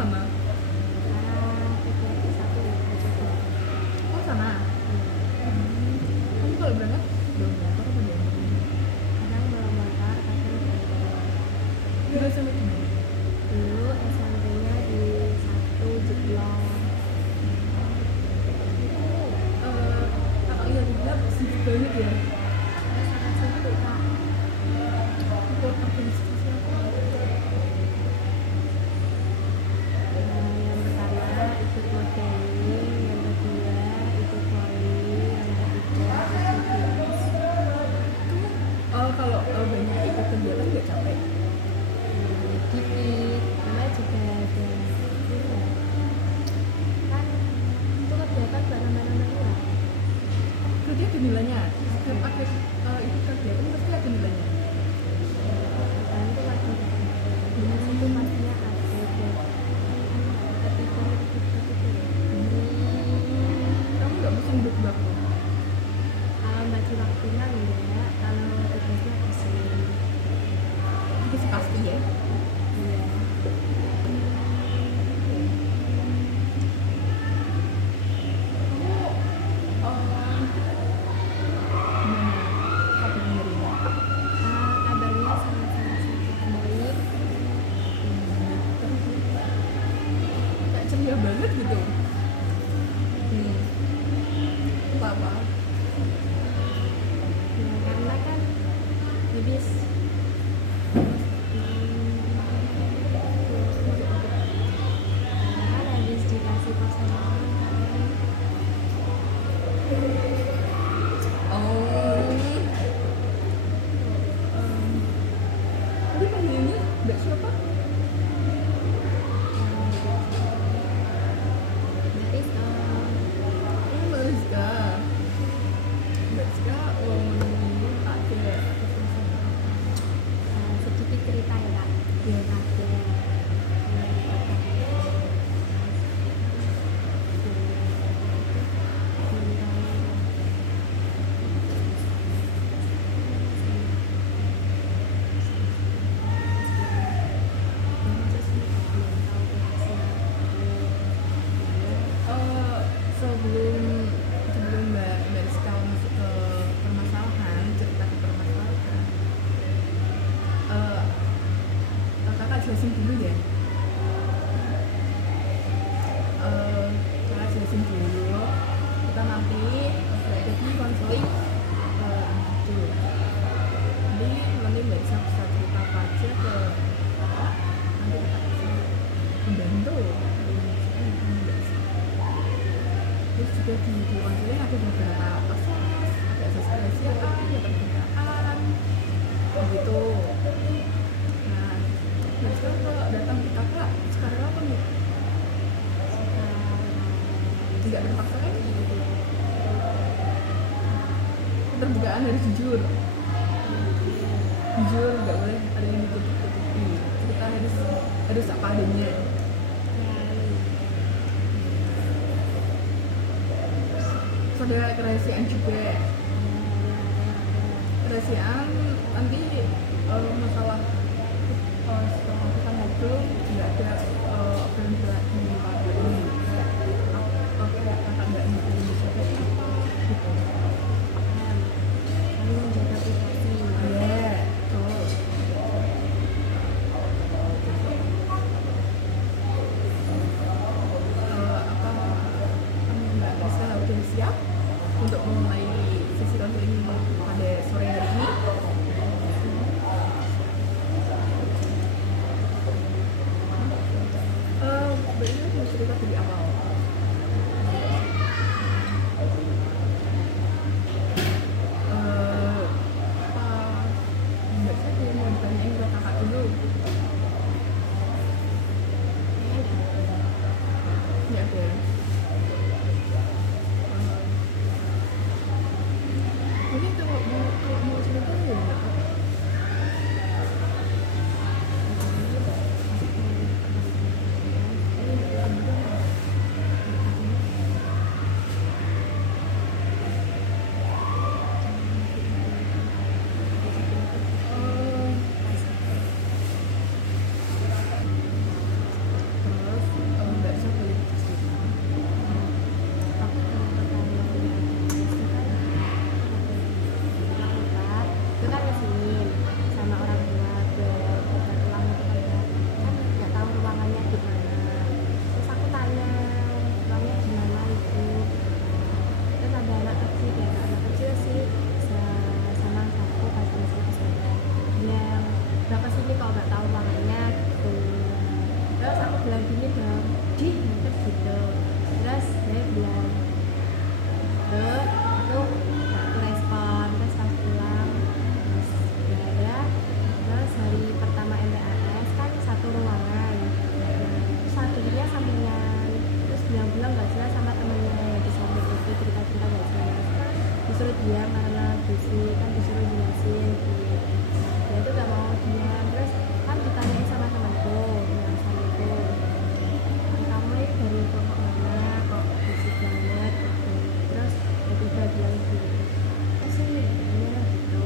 mana? arah TPRI 1 Mojokerto. Oh sana. Kamu kalau berangkat bawa motor apa diantar? Kadang bawa motor, kadang diantar. Dulu sampai di mana? Dulu SMP-nya di 1 Jeblong. Kakak lihat sibuk banget ya. Saya sangat sibuk Kak. Ikut organisasi apa? Yang pertama ikut modeling, yang kedua ikut volley, yang ketiga ikut dance. Kamu kalau banyak ikut kegiatan nggak capek? Dikit, namanya juga ada ini ya. Kan itu kegiatan buat nambah-nambah nilai. Berarti ada nilainya. Setiap akhir ikut kegiatan pasti ada nilainya. Tergantung lagi dari dinas itu pastinya ada buat ketiga gitu ya. Kamu nggak mesti bagi waktu. Kalau bagi waktunya enggak, kalau tugasnya pasti Itu sih pasti ya. iya. Kamu gimana? Kabarnya sangat-sangat baik. Kayak ceria banget gitu. Apa? Ya, karena kan habis kan habis dikasih persembahan kan. Tadi panggilnya Mbak siapa? Dari Mbak Rizka. Mbak Rizka ada sedikit cerita ya Kak. Iya. Ada sebelum Mbak Rizka masuk ke permasalahan, cerita ke permasalahan, kakak jelasin dulu ya. Kakak jelasin dulu. Kita nanti jadi konseling itu. Nanti Mbak Rizka bisa cerita apa aja ke kakak. Nanti kakak bisa membantu. Terus juga di konseling ada beberapa asas, ada asas kerahasiaan, ada permintaan, begitu. Nah, terus kalau datang ke kakak sekarang apa nih? Tidak terpaksa kan? Keterbukaan harus jujur, nggak boleh ada yang ditutup-tutupi. Kita harus apa adanya. Ada kerahasiaan juga. Kerahasiaan nanti masalah setelah kita ngobrol nggak ada obrolan berat di pada ini. Oke, kakak nggak ngerti siapa gitu. kami menjaga privasi. Iya, betul. Mbak Rizka udah siap untuk memulai sesi konseling pada sore hari ini? Mbak Rizka mau cerita dari awal. Mbak Rizka mau ditanyain ke kakak dulu. Ya ada. Mungkin kalau mau cerita ya nggak apa-apa. Terus terus aku bilang gini dong, di mantep gitu. Terus dia bilang aku respon. Terus pas pulang terus gak ada. Terus hari pertama MPAS kan satu ruangan, terus akhirnya sampingan, terus bilang-bilang gak jelas sama temennya yang di samping itu, cerita-cerita gak jelas, disuruh diam karena berisik, kan disuruh jelasin gitu. Dia tuh gak mau diam. Terus kan ditanyain sama temanku yang sampingku, kamu ini dari kelompok mana kok berisik banget gitu. Terus tiba-tiba bilang gitu, terus ini ya gitu.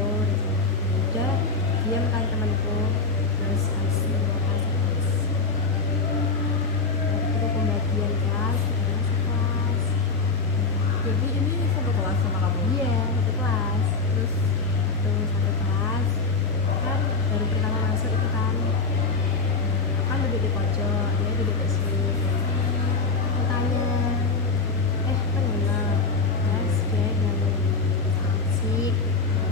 Udah diam kan temanku. Terus kasih itu pembagian kelas, kita masuk kelas. Jadi ini satu kelas sama kamu? Iya, satu kelas. Terus satu kelas kan baru pertama masuk itu kan, kan duduk di pojok, dia duduk di sini. Aku tanya, kan mana? Terus dia bilang asik.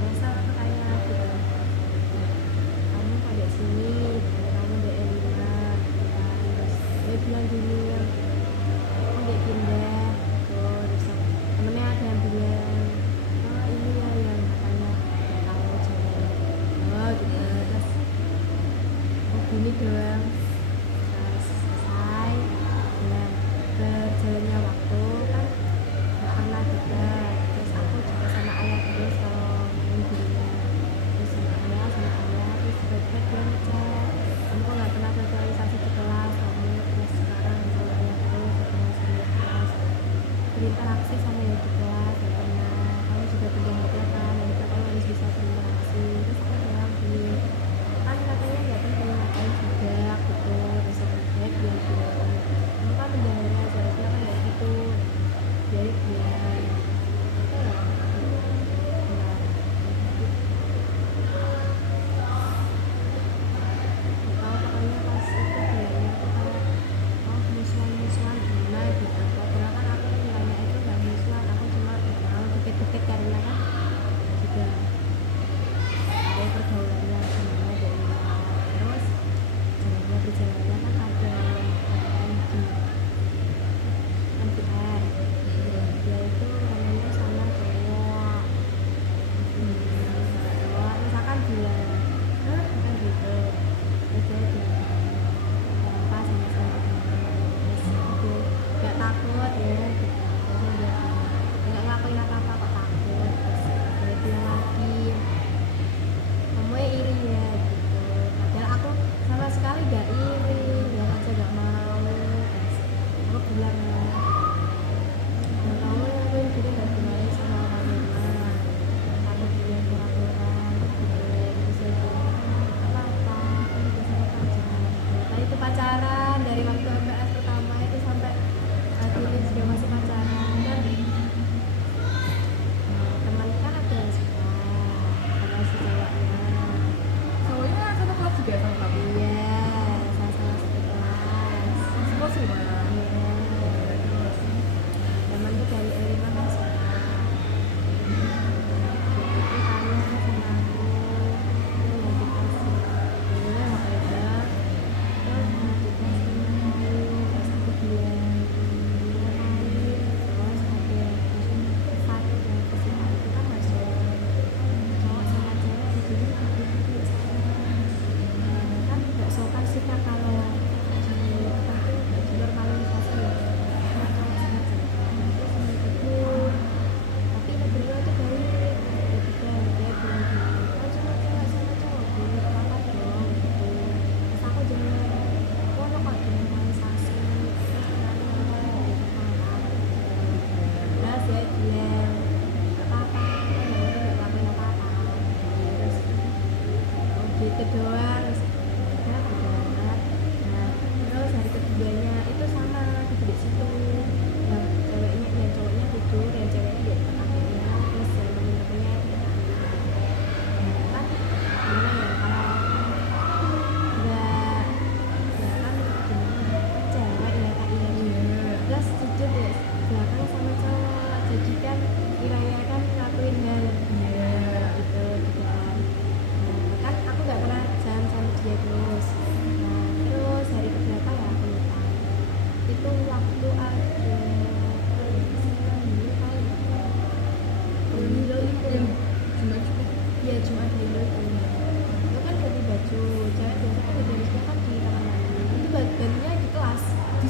Biasa aku tanya gitu, kamu kok di sini? Kamu di Elina? Terus dia bilang gini, aku di pindah. Terus temennya ada yang bilang, oh ini ya yang katanya kamu cewek. Oh gitu. Terus gini doang. Terus selesai. Nah, berjalannya waktu kan gak pernah dekat. Terus aku juga sama ayah terus kalau main gurunya. Terus sama ayah terus tiba-tiba dia ngechat, kamu kok gak pernah sosialisasi di kelas kamu. Terus sekarang sama ayah terus sering kelas, berinteraksi sama yang di kelas, gak pernah. Kamu juga penjahatnya kan, yang itu kamu harus bisa berinteraksi. Terus aku bilang gini, kan katanya gak penting ngapain juga gitu. Terus aku baik dia bilang, kamu kan penjahatnya, seharusnya kan gak gitu. Dia bilang apa ya, nah gak tau, pokoknya pas itu bilangnya aku kayak, oh musuhan-musuhan gimana gitu. Padahal kan aku nilainya itu gak musuhan,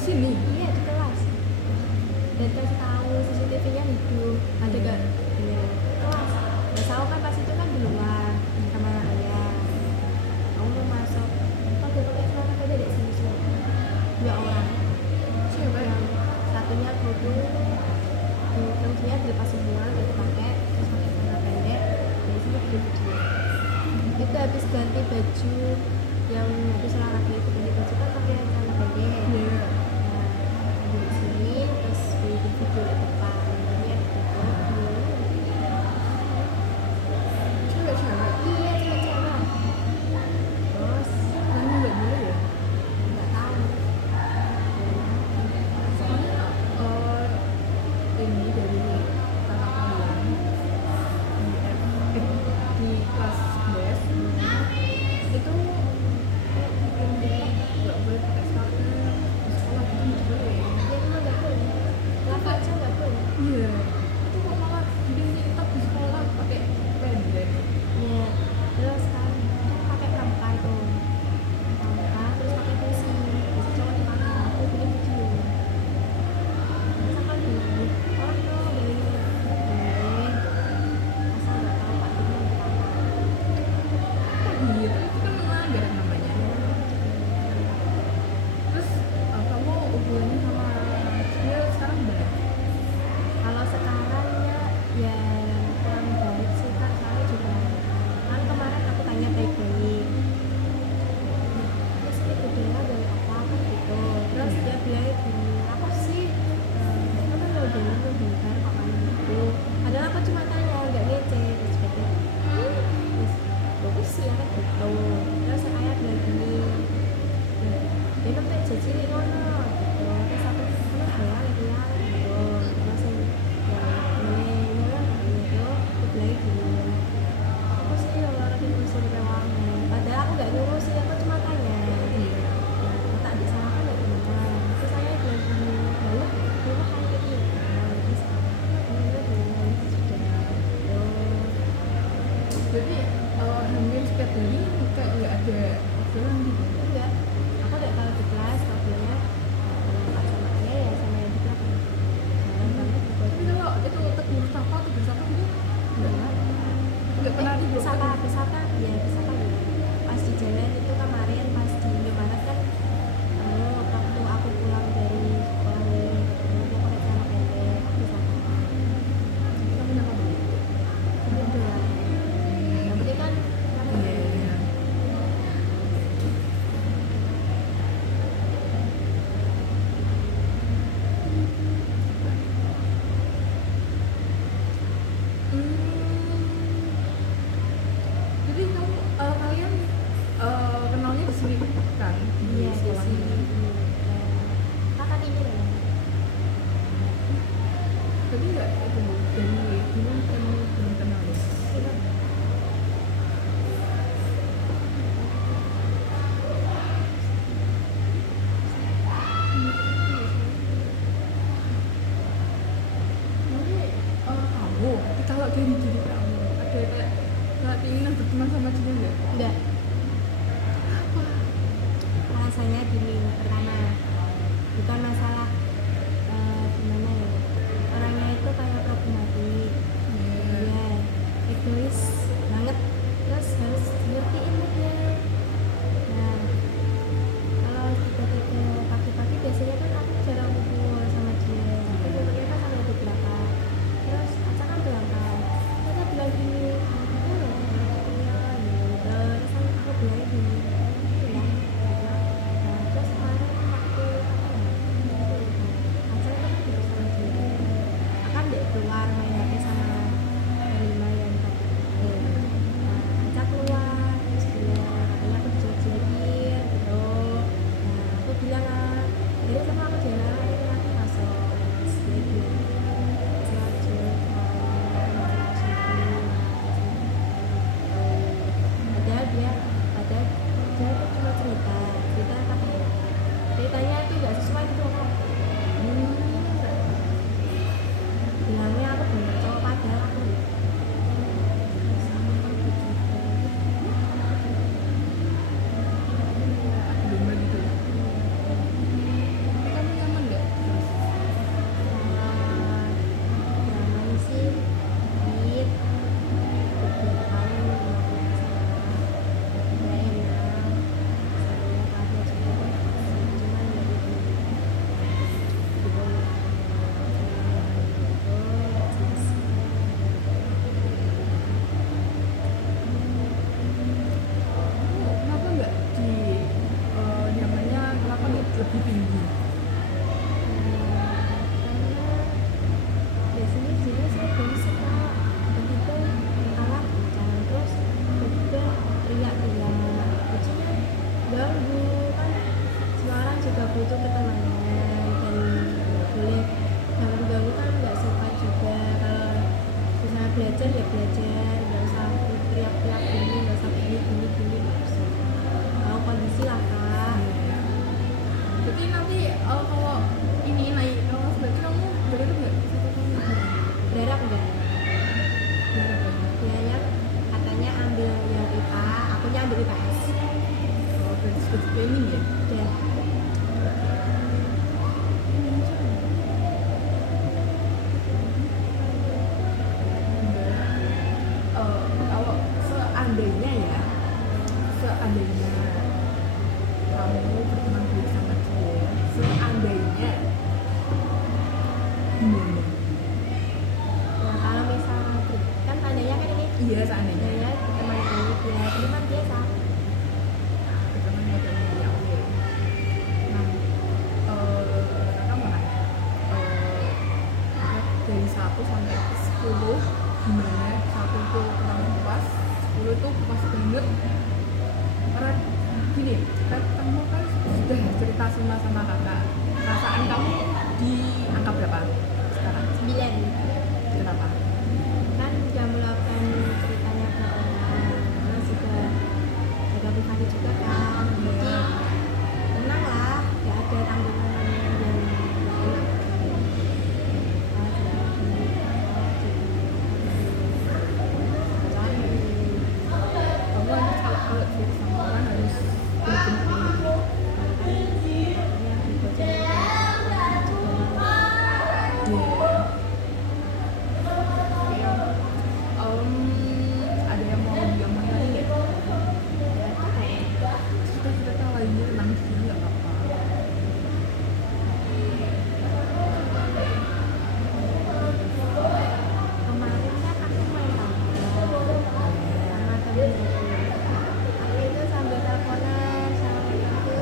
sini. Iya di kelas. Dan kasih tahu CCTV-nya hidup. Ada gak di kelas? Nah, saya kan pas itu kan di luar sama ayah. Aku mau masuk. Kok dia pakai celana pendek sini semua? 2 orang. Cewek. Yang satunya kerudung, kerudungnya dilepas semua, itu pakai terus pakai celana pendek. Dari sini video. Itu habis ganti baju yang habis olahraga itu ganti baju kan pakai celana pendek. Iya. Nah, di sini terus bikin video di depan. Jadi ada video. Cewek-cewek. Iya cewek-cewek. Terus Nanya nggak boleh ya? nggak tahu. Soalnya ini dari kakak kalian di kelas BS itu nggak boleh pakai sepatu di sekolah itu nggak boleh. Ya emang nggak boleh. Lava aja nggak boleh. Iya, itu kok malah bikin TikTok di sekolah pakai pendek. Ya, terus kan pakai pramuka itu. Pramuka terus pakai kursi. Kursi cowok dipakai. Aku bikin video. Masa kan dulu orang tuh dari boleh. Asal nggak tahu Pak Dino itu apa. Iya, itu kan melanggar namanya. Terus kamu hubungannya sama dia sekarang gimana? Kalau sekarang ya kurang baik sih kak, soalnya juga kan kemarin aku tanya baik-baik. Terus itu dia dari apa kan gitu. Terus dia bilang gini, aku sih itu kan lo dulu lo bentar kok kan gitu. Padahal aku cuma tanya nggak ngece. Terus dia bilang, terus bagus sih kan gitu. Terus ayah bilang gini, dia sampai jadi ngono gitu. Terus aku bilang ya gitu. Terus ini lah itu aku bilang gini, aku sih yang lagi ngurusin rewangan. Padahal aku nggak ngurusin, aku cuma tanya. Iya. Nah, tak disalahkan nggak gimana. Terus saya bilang gini, lalu dulu kan kayak gitu. Terus dulu sudah gitu. Jadi hampir setiap hari kayak nggak ada obrolan gitu. Enggak, aku nggak tahu di kelas kalau bilangnya Pak sama ayah ya sama yang di belakang. Jarang banget gitu. Tapi kalau itu tegur sapa gitu nggak pernah di grup. Bersapa ya pas di jalan itu kemarin pas di Indomaret kan waktu aku pulang dari sekolah ini dia pakai celana pendek aku disapa Tapi nggak apa-apa. itu lah yang penting kan Iya. Jadi kamu kalian kenalnya di sini kan di iya di sekolah sini ini. kakak tinggi ya Tapi nggak itu dari dulu kamu belum kenal ya. Jadi kamu kalau dari diri kamu ada kayak keinginan berteman sama dia nggak? enggak Apa? alasannya gini pertama bukan masalah gimana ya orangnya itu kayak problematik iya egois banget terus harus ngertiin dia. Nah kalau tiba-tiba pagi-pagi biasanya kan aku jarang ngumpul sama dia aku ngumpulnya kan sampai di belakang terus Aca kan berangkat terus dia bilang gini aku loh kuliah gitu terus aku bilang gini ya gitu. Nah terus body planning ya. Ya. Kalau seandainya ya, seandainya kamu berteman baik sama dia, seandainya gimana? Nah, kalau misal kan tandanya kan ini Iya, seandainya ya teman baik ya teman biasa. berteman baik sama dia, oke. Nah, kakak mau nanya, dari 1 sampai 10 gimana? 1 itu kurang puas, 10 itu puas banget. Karena gini, kan kamu kan sudah cerita semua sama kakak, perasaan kamu di angka berapa sekarang? 9 Kenapa? kan udah meluapkan ceritanya ke orang, terus juga jaga privasi juga kan, jadi tenang lah, gak ada tanggungan yang gak enak. Kamu harus kalau cerita sama orang harus benar-benar ada yang mau diomongin lagi nggak? Cerita-cerita lainnya tentang sini nggak apa-apa. Kemarin kan aku main tangan sama temen aku itu sambil teleponan sama temenku.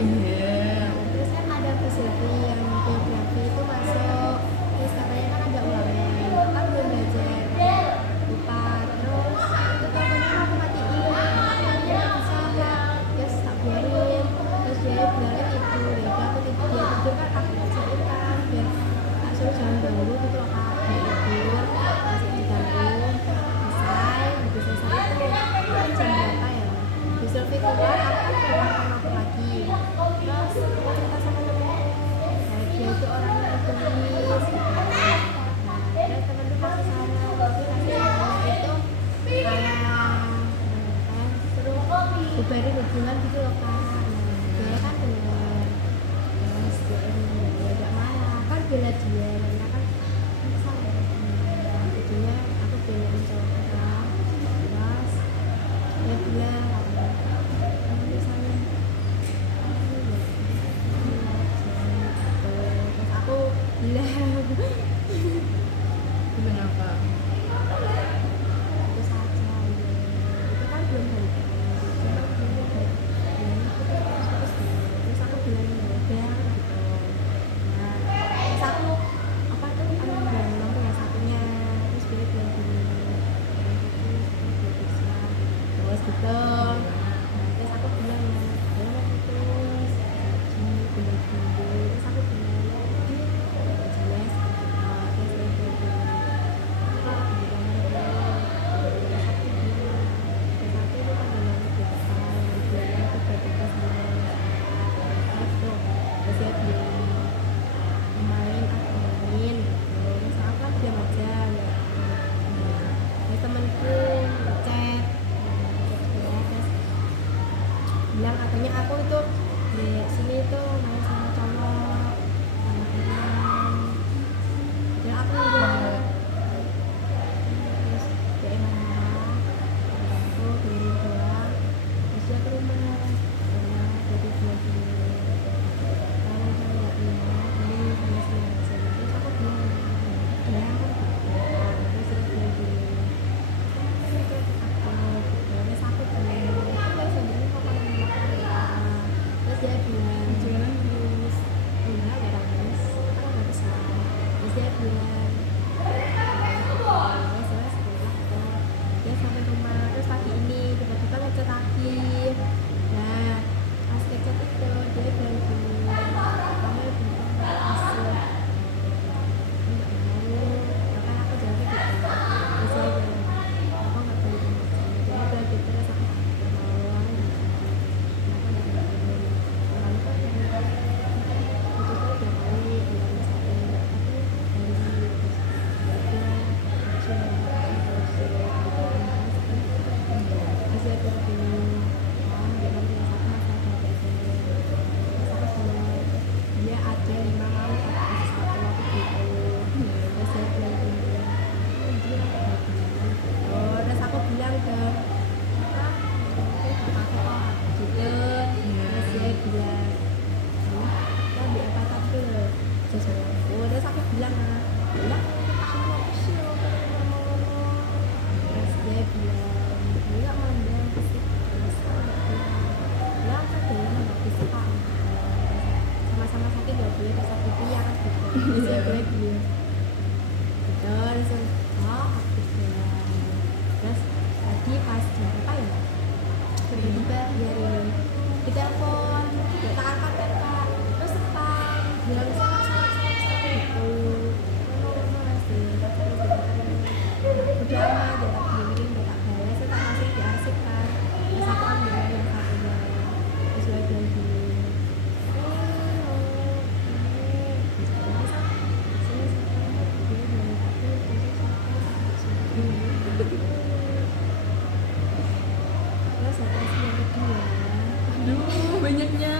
Iya. Terus kan ada Bu Sylvie yang biografi itu masuk, terus katanya kan ada ulangan, aku kan belum belajar lupa, terus itu teleponnya aku matiin, teleponnya nggak bisa lah, terus tak biarin, terus dia bilangnya tidur, ya udah aku tidur, dia tidur kan aku kerjain kan, biar tak suruh jangan ganggu gitu loh kak, dia tidur, masih diganggu, selesai, habis selesai itu kan jam berapa ya, Bu Sylvie keluar, aku keluar sama aku lagi, terus aku cerita sama temenku, nah dia itu orangnya egois gitu. Nah terus temenku kasih saran, tapi kasih sarannya itu kayak suruh bubarin hubungan gitu loh kak. Nah dia kan bener, terus dia ya gak marah kan, bela dia karena kan salah. Nah jadinya aku belain cowoknya, terus dia bilang kalau misalnya terus aku bilang Gimana apa? itu saja ya. Itu kan belum balik cuma belum balik terus aku bilang ya udah gitu. Nah terus aku apa tuh nggak mampu ya satunya, terus dia bilang gini terus gitu. Nah terus aku bilang ya udah putus gini bilang terus aku bilang ya jelas terus dia bilang bilang katanya aku itu di sini tuh main sama cowok sama teman, dan aku bilang terus dia marah, aku beli doang, terus dia ke rumah jadi dia gini kalau misalnya nggak enak ini sama sini aja, terus aku bilang ya aku terus dia bilang gini terus aku bilang apa sebenarnya kok kamu makan ya, terus dia bilang Jangan terus. enggak ada nangis aku nggak bisa, terus dia bilang ya saya sekolah kok, dia sampai rumah terus pagi ini tiba-tiba ngechat lagi. Nah pas ngechat itu dia bilang gini kamu bentar masuk nggak mau, bahkan aku jawabnya gitu, terus dia bilang aku nggak balik aja, dia bilang gitu terus aku nggak mau, aku nggak balik, aku nggak Saya lagi ya. Terus oh aktif jalan. Terus tadi pas jam berapa ya? Tiba-tiba dari ditelepon, ya tak angkat kan kak. Terus spam, bilang salam gitu. Masih udah amat, dia tak kirim, dia tak balas, saya tak kasih di arsip kan. Terus aku ambil yang satunya, terus dia bilang gini. Terus apa sih yang kedua? Aduh, banyaknya.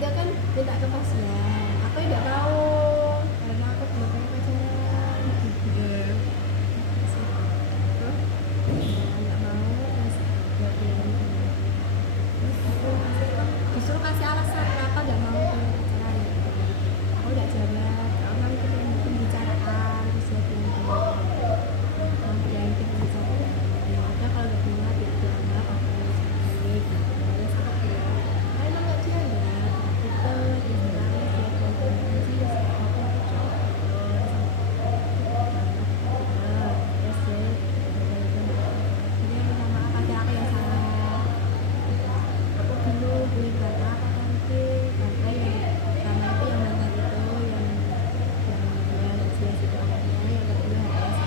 Dia kan minta ke pasien, aku tidak tahu karena aku belum pernah pacaran. Iya. Nggak mau, terus dia bilang gini. Terus aku disuruh kasih alasan kenapa nggak mau pacaran. Aku nggak jawab, karena itu pembicaraan. Terus dia bilang gini, dia itu pembicaraan. Ya udah kalau nggak minat ya dianggap aku ini gitu. Terus aku bilang, emang nggak dianggap gitu. Terus nangis dia bilang gini sih, aku coba. Terus dia minta maaf pasti aku yang salah. Aku bingung pilih kata apa nanti, karena yang sama itu yang mantan itu yang dia nggak sia-sia orangnya, yang kedua harus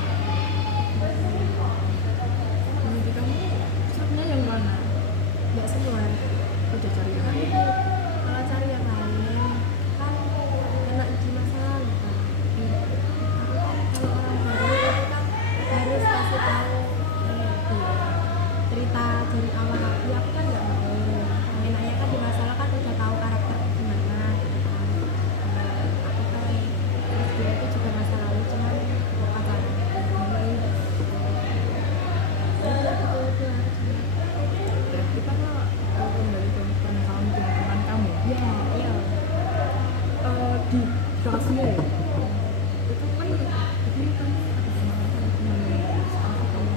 Menurut kamu sebenarnya yang mana? nggak semua. Udah cari yang lain. Kalau cari yang lain kan enak di masa lalu kan. Aku kan kalau orang baru itu kan harus kasih tahu cerita dari awal lagi. Aku kan nggak mau. Enaknya kan di masa lalu kan udah tahu karakterku gimana gitu kan. Aku kan terus dia itu juga masa lalu cuman pacaran. Ya gitu itu harusnya. Dan kita kembali ke pernikahan teman kamu. Ya, iya. Di kelasnya ya. Itu kan ini kamu ada teman sekolah kamu.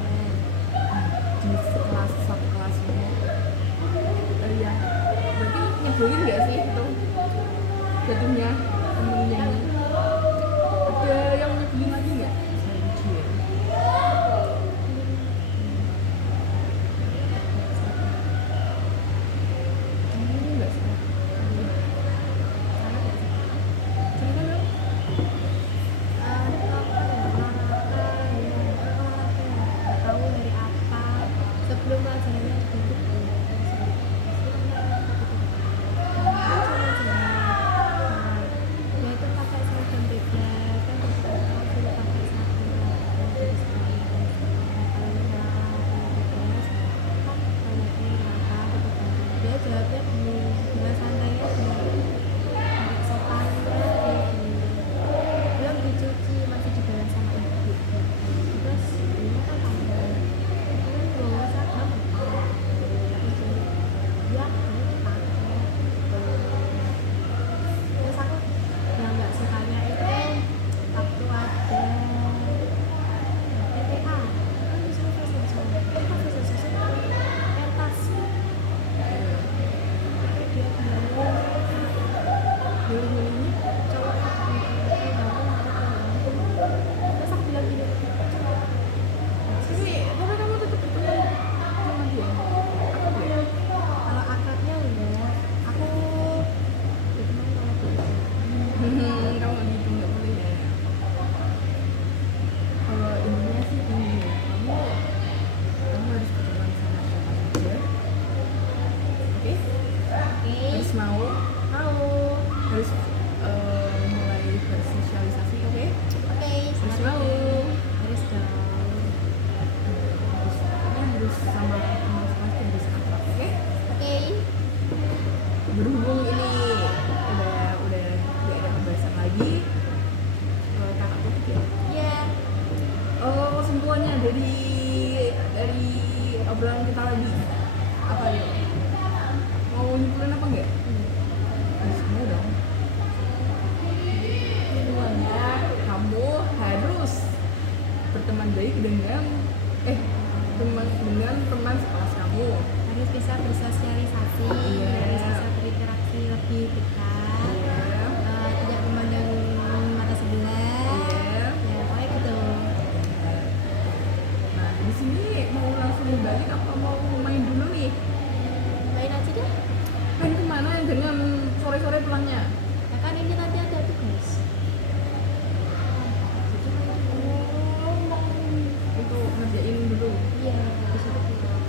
Di sekelas satu kelasmu. Ya, berarti nyebelin nggak sih itu? Jatuhnya temennya ini. Ada yang nyebelin lagi nggak? Selain dia. Kamu nggak sih? Cerita dong. Tahu dari apa sebelum pelajarannya dibentuk dia itu pakai seragam bebas kan terus aku suruh pakai seragam dari sekolah kalau misalnya bebas kan banyaknya kenapa gitu kan dia jawabnya gini dengan santainya gini nggak sopan dia gini belum dicuci masih dibalas sama ibu terus ini kan kamu bawa seragam terus ya ini pakai terus aku yang nggak sukanya itu waktu ada PTA kan disuruh fashion show fashion show itu pentas tapi dia bilang Nyebelin cowok terus aku bilang gini tapi kamu tetap berteman sama dia. Apa ya? kalau akrabnya udah aku berteman sama dia Kamu gitu nggak boleh ya. Kalau intinya sih ini ya, kamu harus berteman sama siapa saja. Oke? Harus mau, harus mulai bersosialisasi. Oke? oke Harus mau, harus dong harus sama teman sekelas dan bisa akrab. Oke? oke Berhubung ini udah nggak ada pembahasan lagi, kakak topik ya. ya Kesimpulannya dari obrolan kita lagi apa ya? Mau nyimpulin apa enggak? Harus mau dong. Kesimpulannya kamu harus berteman baik dengan teman sekelas kamu. harus bisa bersosialisasi Iya. harus bisa berinteraksi lebih dekat Iya. tidak memandang sore pulangnya? Ya kan ini nanti ada tugas. Jadi nanti Untuk ngerjain dulu. iya habis itu pulang.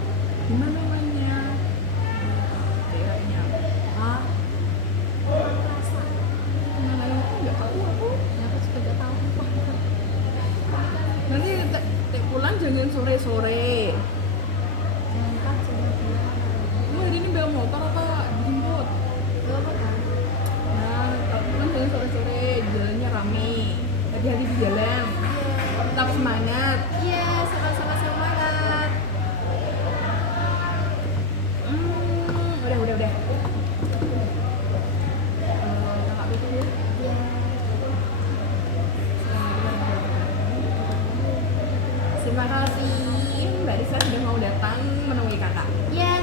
Gimana mainnya? Daerahnya. Ah, orang kerasa. Gimana ya? Nggak tahu aku. Ya aku juga gak tahu. Nanti pulang jangan sore-sore. Berangkat jam 2. Kamu hari ini bawa motor apa dijemput? Berapa kan? Nah, tapi pulang jangan sore-sore. Jalannya rame. Hati-hati di jalan. Tetap semangat. Iya, sama-sama semangat. Udah. Kakak tutup ya. Iya. Selamat Terima kasih Mbak Risa sudah mau datang menemui kakak. Ya,